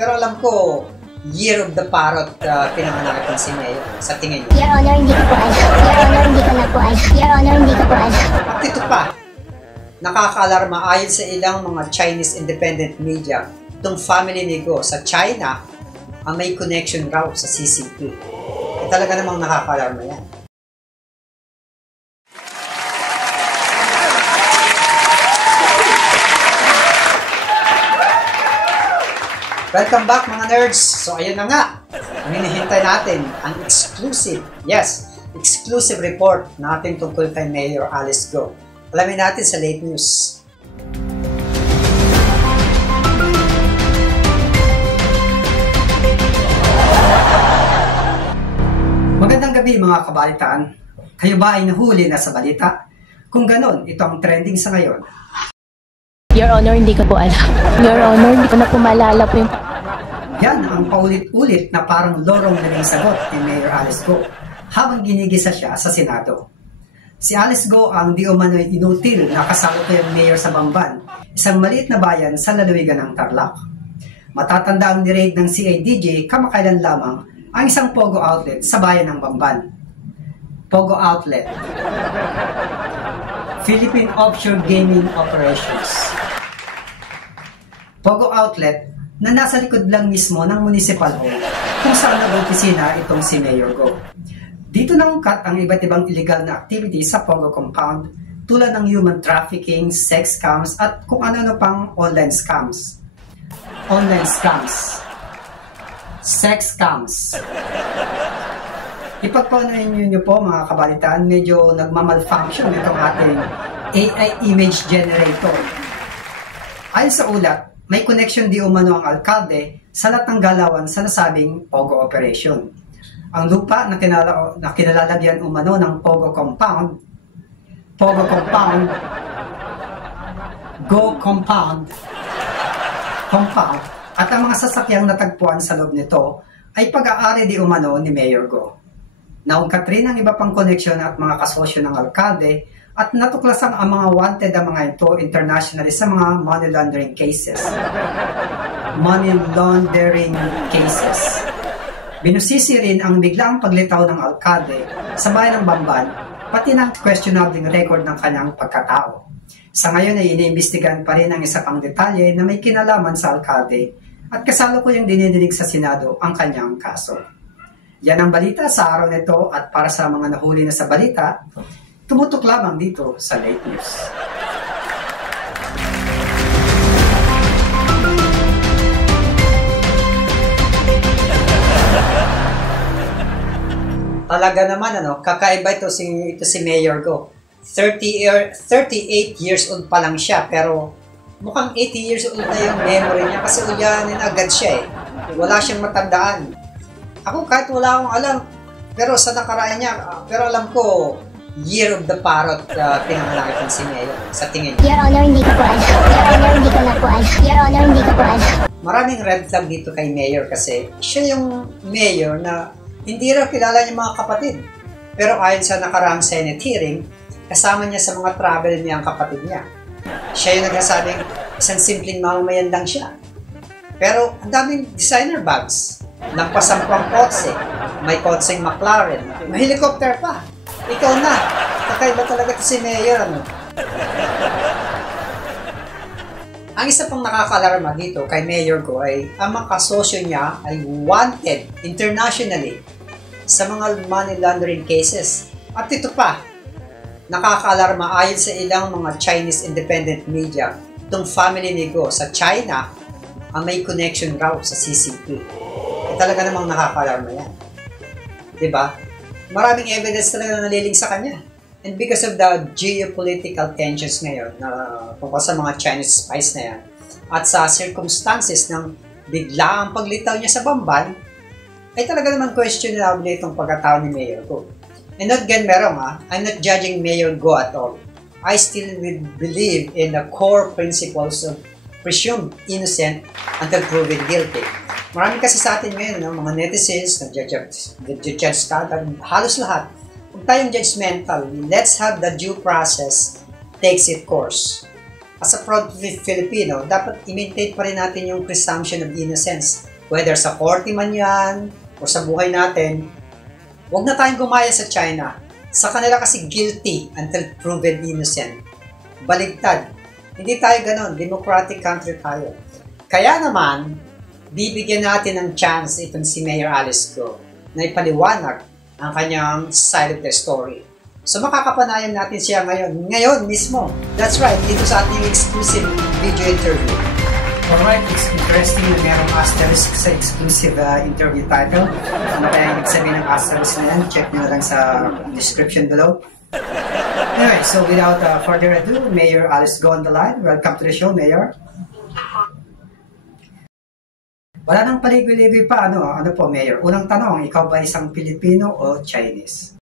Pero alam ko, Year of the Parrot pinanganak itong si Mayor. Sa tingin niyo? Your Honor, hindi ko po alam. Your Honor, hindi ko na po alam. Your Honor, hindi ko po alam. At ito pa, nakakaalarma ayon sa ilang mga Chinese independent media, itong family ni Go sa China ang may connection raw sa CCP. Talaga namang nakakaalarma yan. Welcome back mga nerds! So ayun na nga, ang hinihintay natin, ang exclusive report natin tungkol kay Mayor Alice Go. Alamin natin sa late news. Magandang gabi mga kabalitaan. Kayo ba ay nahuli na sa balita? Kung ganon, ito ang trending sa ngayon. Your Honor, hindi ko po alam. Your Honor, hindi ko na po maalala po yung... Yan ang paulit-ulit na parang lorong naging sagot ni Mayor Alice Go habang ginigisa siya sa Senado. Si Alice Go ang di umano'y inutil na kasalukuyang mayor sa Bamban, isang maliit na bayan sa lalawigan ng Tarlac. Matatanda ang ni-raid ng CIDJ kamakailan lamang ang isang Pogo outlet sa bayan ng Bamban. Pogo Outlet, Philippine Offshore Gaming Operations. Pogo Outlet na nasa likod lang mismo ng Municipal Hall kung saan nag-opisina itong si Mayor Go. Dito naungkat ang iba't ibang illegal na activities sa Pogo Compound tulad ng human trafficking, sex scams at kung ano-ano pang online scams. Online scams. Sex scams. Ipagpaunahin niyo po mga kabalitaan, medyo nagmamalfunction itong ating AI image generator. Ayon sa ulat, may connection di umano ang alkalde sa lahat ng galawan sa nasabing Pogo operation. Ang lupa na kinalalagyan umano ng Pogo Compound, Go Compound, at ang mga sasakyang natagpuan sa loob nito ay pag-aari di umano ni Mayor Go. Naungkat rin ang iba pang koneksyon at mga kasosyo ng alkalde at natuklasan ang mga wanted ang mga ito internationally sa mga money laundering cases. Binusisi rin ang biglaang paglitaw ng alkalde sa bayan ng Bamban, pati ng questionable record ng kanyang pagkatao. Sa ngayon ay iniimbestigahan pa rin ang isa pang detalye na may kinalaman sa alkalde at kasalukuyang dinidinig sa Senado ang kanyang kaso. Yan ang balita sa araw nito at para sa mga nahuli na sa balita, tumutok lamang dito sa Late News. Talaga naman kakaiba ito si Mayor Go. 38 years old pa lang siya pero mukhang 80 years old na yung memory niya kasi uyanin agad siya eh. Wala siyang matandaan. Ako kahit wala akong alam pero sa nakaraan niya, pero alam ko Year of the Parrot pinanganak itong si Mayor. Sa tingin niyo? Your Honor, hindi ko po alam. Your Honor, hindi ko na po alam. Your Honor, hindi ko po alam. Maraming red flag dito kay Mayor kasi siya yung mayor na hindi raw kilala niya mga kapatid. Pero ayon sa nakaraang Senate hearing, kasama niya sa mga travel niya ang kapatid niya. Siya yung nagsasabing isang simpleng mamamayan lang siya. Pero ang daming designer bags, nagpasampang kotse, may kotseng McLaren, may helicopter pa. Ikaw na, kakaiba talaga ito si Mayor. Ang isa pang nakakalarma dito kay Mayor Go ay ang mga kasosyo niya ay wanted internationally sa mga money laundering cases. At ito pa, nakakalarma ayon sa ilang mga Chinese independent media, itong family ni Go sa China ang may connection raw sa CCP. Talaga namang nakakalarma yan. Diba? Maraming evidence talaga na naliling sa kanya. And because of the geopolitical tensions ngayon na tungkol sa mga Chinese spies na yan at sa circumstances ng biglaang paglitaw niya sa Bamban, ay talaga naman questionable itong pagkatao ni Mayor Go. And not get me wrong, I'm not judging Mayor Go at all. I still believe in the core principles of presumed innocent until proven guilty. Marami kasi sa atin ngayon, mga netizens, nag-judge kagad, halos lahat. Huwag tayong judgmental. Let's have the due process takes its course. as a proud Filipino, dapat i-maintain pa rin natin yung presumption of innocence. Whether sa korte man yan, o sa buhay natin, huwag na tayong gumaya sa China. Sa kanila kasi guilty until proven innocent. Baligtad. Hindi tayo ganon. Democratic country tayo. Kaya naman, bibigyan natin ng chance itong si Mayor Alice Go na ipaliwanag ang kanyang side of the story. So makakapanayan natin siya ngayon mismo. That's right, dito sa ating exclusive video interview. Alright, it's interesting na merong asterisk sa exclusive interview title. Ano kaya ibig sabihin ng asterisk na yan? Check nyo lang sa description below. Anyway, so without further ado, Mayor Alice Go on the line. Welcome to the show, Mayor. Wala nang paligoy-ligoy pa, ano po, Mayor? Unang tanong, ikaw ba isang Pilipino o Chinese?